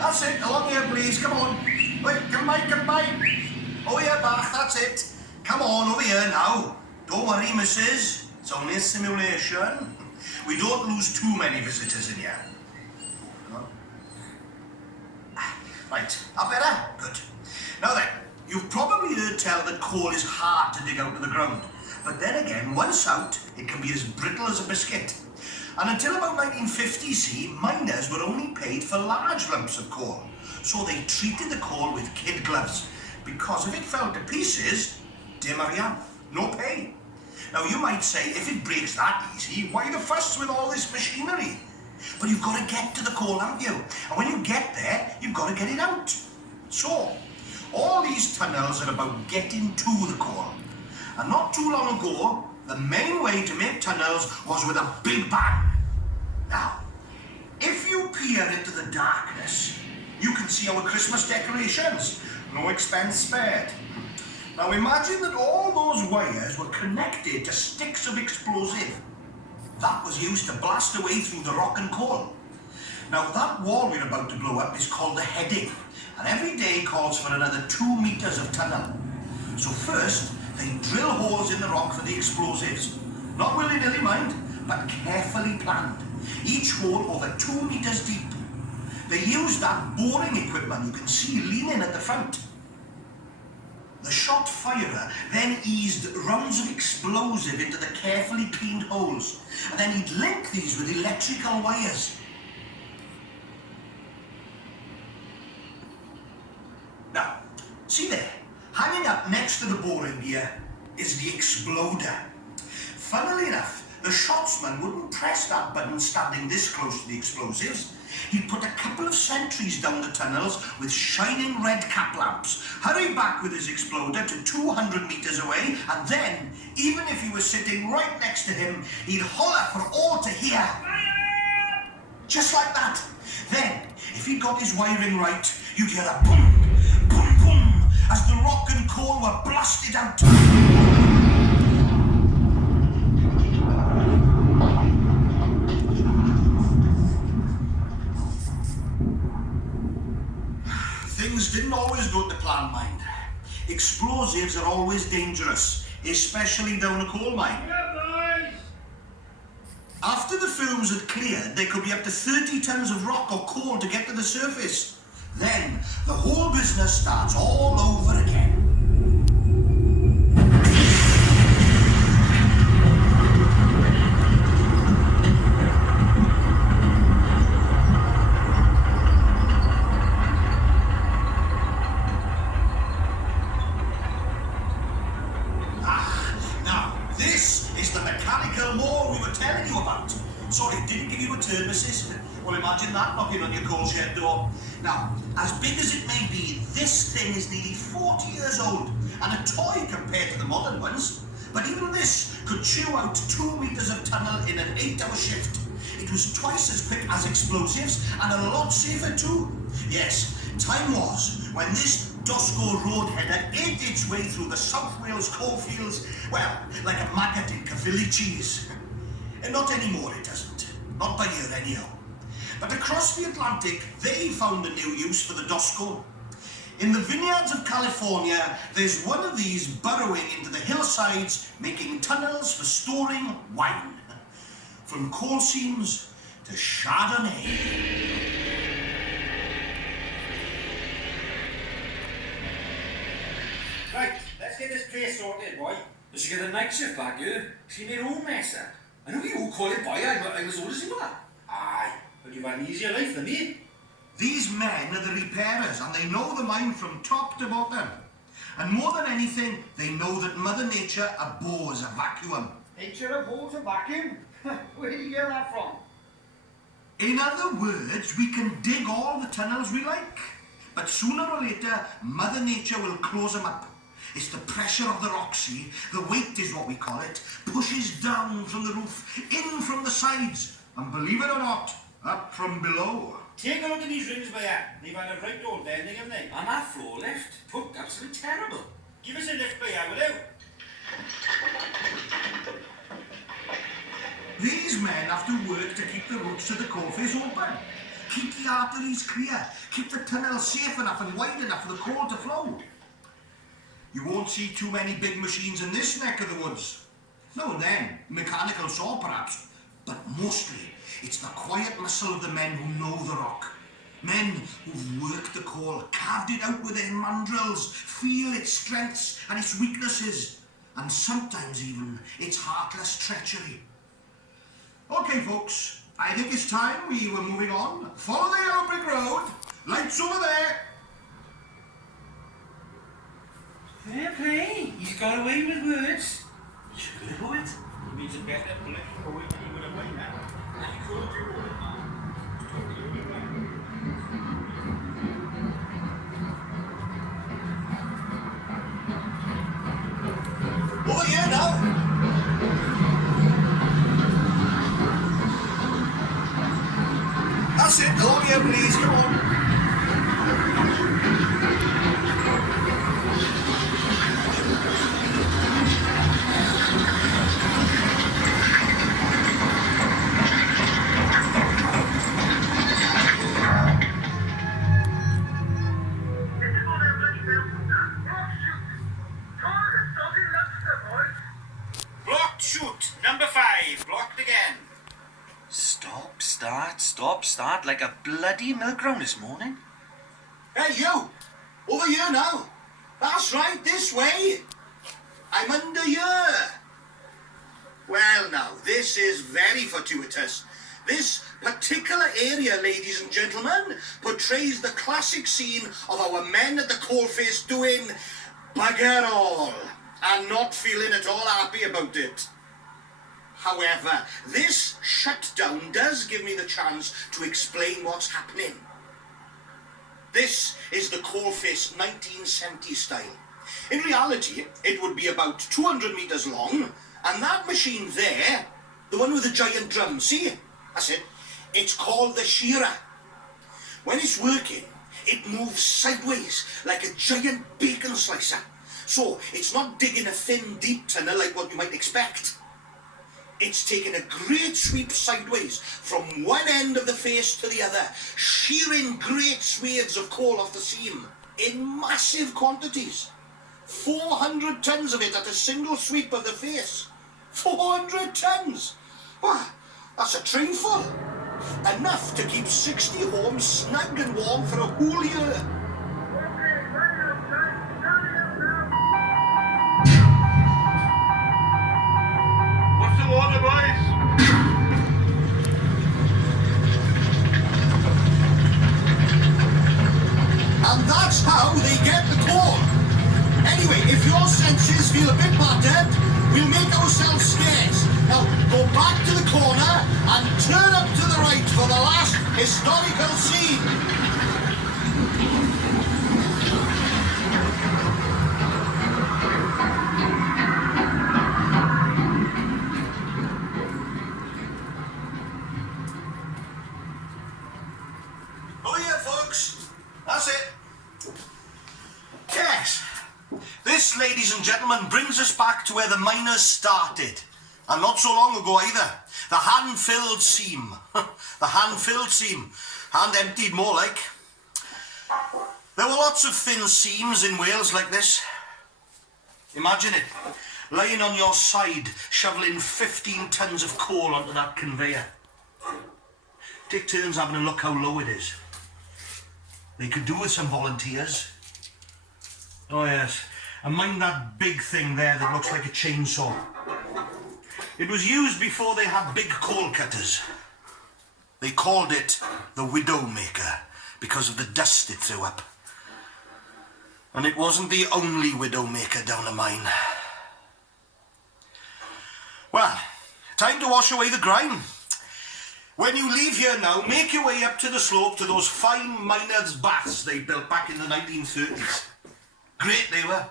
That's it, along here please, come on. Wait, come by. Oh yeah, back, that's it. Come on, over here now. Don't worry, missus. It's only a simulation. We don't lose too many visitors in here. Right, up better? Good. Now then, you've probably heard tell that coal is hard to dig out of the ground. But then again, once out, it can be as brittle as a biscuit. And until about 1950, see, miners were only paid for large lumps of coal. So they treated the coal with kid gloves. Because if it fell to pieces, demarian, no pay. Now you might say, if it breaks that easy, why the fuss with all this machinery? But you've got to get to the coal, haven't you? And when you get there, you've got to get it out. So, all these tunnels are about getting to the coal. And not too long ago, the main way to make tunnels was with a big bang. Now, if you peer into the darkness, you can see our Christmas decorations. No expense spared. Now imagine that all those wires were connected to sticks of explosive. That was used to blast away through the rock and coal. Now that wall we're about to blow up is called the heading, and every day calls for another 2 meters of tunnel. So first, they drill holes in the rock for the explosives. Not willy-nilly, mind, but carefully planned. Each hole over 2 meters deep. They used that boring equipment you can see leaning at the front. The shot firer then eased rounds of explosive into the carefully cleaned holes, and then he'd link these with electrical wires. Now, see there, hanging up next to the boring gear is the exploder. Funnily enough, the shotsman wouldn't press that button standing this close to the explosives. He'd put a couple of sentries down the tunnels with shining red cap lamps, hurry back with his exploder to 200 meters away, and then, even if you were sitting right next to him, he'd holler for all to hear. Just like that. Then, if he got his wiring right, you'd hear a boom, boom, boom, as the rock and coal were blasted out. Things didn't always go to plan, mind. Explosives are always dangerous, especially down a coal mine. After the fumes had cleared, there could be up to 30 tons of rock or coal to get to the surface. Then, the whole business starts all over again. Sorry, didn't give you a turn, missus? Well, imagine that knocking on your coal shed door. Now, as big as it may be, this thing is nearly 40 years old and a toy compared to the modern ones. But even this could chew out 2 meters of tunnel in an 8-hour shift. It was twice as quick as explosives and a lot safer too. Yes, time was when this Dosco road header ate its way through the South Wales coalfields, well, like a maggot in Cavilli cheese. And not anymore, it doesn't. Not by here, anyhow. But across the Atlantic, they found a new use for the Dosco. In the vineyards of California, there's one of these burrowing into the hillsides, making tunnels for storing wine. From coal seams to Chardonnay. Right, let's get this place sorted, boy. Does she get a night shift back here? She made her own mess up. I know you all call it boy, I was old as you are. Aye, but you've had an easier life than me. These men are the repairers, and they know the mine from top to bottom. And more than anything, they know that Mother Nature abhors a vacuum. Nature abhors a vacuum? Where did you get that from? In other words, we can dig all the tunnels we like. But sooner or later, Mother Nature will close them up. It's the pressure of the rock, see? The weight is what we call it. Pushes down from the roof, in from the sides, and believe it or not, up from below. Take a look at these rings by here. They've had a right old bending, haven't they? And that floor lift, put absolutely terrible. Give us a lift by here, will you? These men have to work to keep the routes to the Coalface open. keep the arteries clear, keep the tunnel safe enough and wide enough for the coal to flow. You won't see too many big machines in this neck of the woods. Now and then, mechanical saw perhaps, but mostly it's the quiet muscle of the men who know the rock. Men who've worked the coal, carved it out with their mandrels, feel its strengths and its weaknesses, and sometimes even its heartless treachery. Okay, folks, I think it's time we were moving on. Follow the yellow brick road. Lights over there. Fair play. He's got away with words. You should be a poet. He means a better political poet than he would have been now. And he could do all that. Over here now. That's it. Over here, please. Come on. Blocked shoot. Number 5. Blocked again. Stop, start like a bloody milk round this morning. Hey, you! Over here now! That's right, this way! I'm under here! Well now, this is very fortuitous. This particular area, ladies and gentlemen, portrays the classic scene of our men at the Coalface doing bugger all and not feeling at all happy about it. However, this shutdown does give me the chance to explain what's happening. This is the Coalface 1970 style. In reality, it would be about 200 metres long, and that machine there, the one with the giant drum, see? That's it. It's called the shearer. When it's working, it moves sideways like a giant bacon slicer. So it's not digging a thin, deep tunnel like what you might expect. It's taking a great sweep sideways from one end of the face to the other, shearing great swathes of coal off the seam in massive quantities. 400 tons of it at a single sweep of the face. 400 tons! Wow, that's a train full. Enough to keep 60 homes snug and warm for a whole year. What's the order, boys? And that's how they get the coal. Anyway, if your senses feel a bit battered, we'll make ourselves scarce. Now, go back to the corner and turn up to the right for the last historical scene. Oh yeah, folks. That's it. Yes. This, ladies and gentlemen, brings us back to where the miners started. And not so long ago either. The hand-filled seam. The hand-filled seam. Hand-emptied, more like. There were lots of thin seams in Wales like this. Imagine it. Lying on your side, shoveling 15 tons of coal onto that conveyor. Take turns having a look how low it is. They could do with some volunteers. Oh yes, and mind that big thing there that looks like a chainsaw. It was used before they had big coal cutters. They called it the Widowmaker because of the dust it threw up. And it wasn't the only Widowmaker down the mine. Well, time to wash away the grime. When you leave here now, make your way up to the slope to those fine miners' baths they built back in the 1930s. Great they were.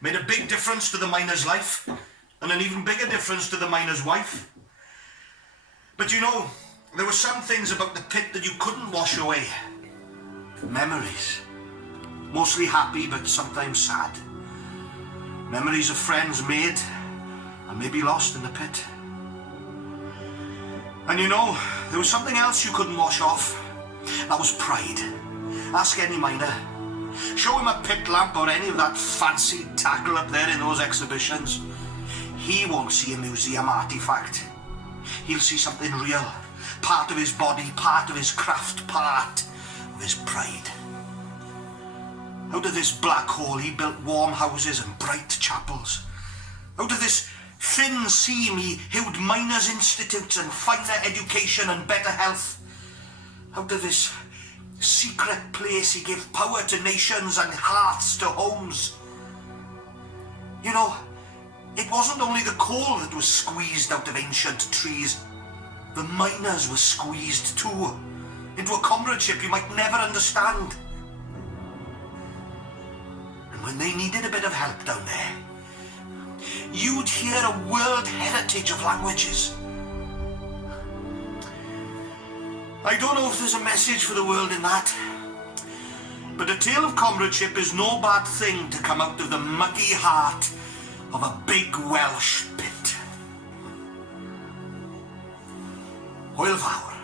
Made a big difference to the miner's life, and an even bigger difference to the miner's wife. But you know, there were some things about the pit that you couldn't wash away. Memories. Mostly happy, but sometimes sad. Memories of friends made and maybe lost in the pit. And you know, there was something else you couldn't wash off. That was pride. Ask any miner. Show him a pit lamp or any of that fancy tackle up there in those exhibitions. He won't see a museum artifact. He'll see something real. Part of his body, part of his craft, part of his pride. Out of this black hole he built warm houses and bright chapels. Out of this thin seam he hewed miners' institutes and finer education and better health. Out of this secret place he gave power to nations and hearths to homes. You know, it wasn't only the coal that was squeezed out of ancient trees. The miners were squeezed too, into a comradeship you might never understand. And when they needed a bit of help down there, you'd hear a world heritage of languages. I don't know if there's a message for the world in that, but a tale of comradeship is no bad thing to come out of the muggy heart of a big Welsh pit. Hwyl fawr.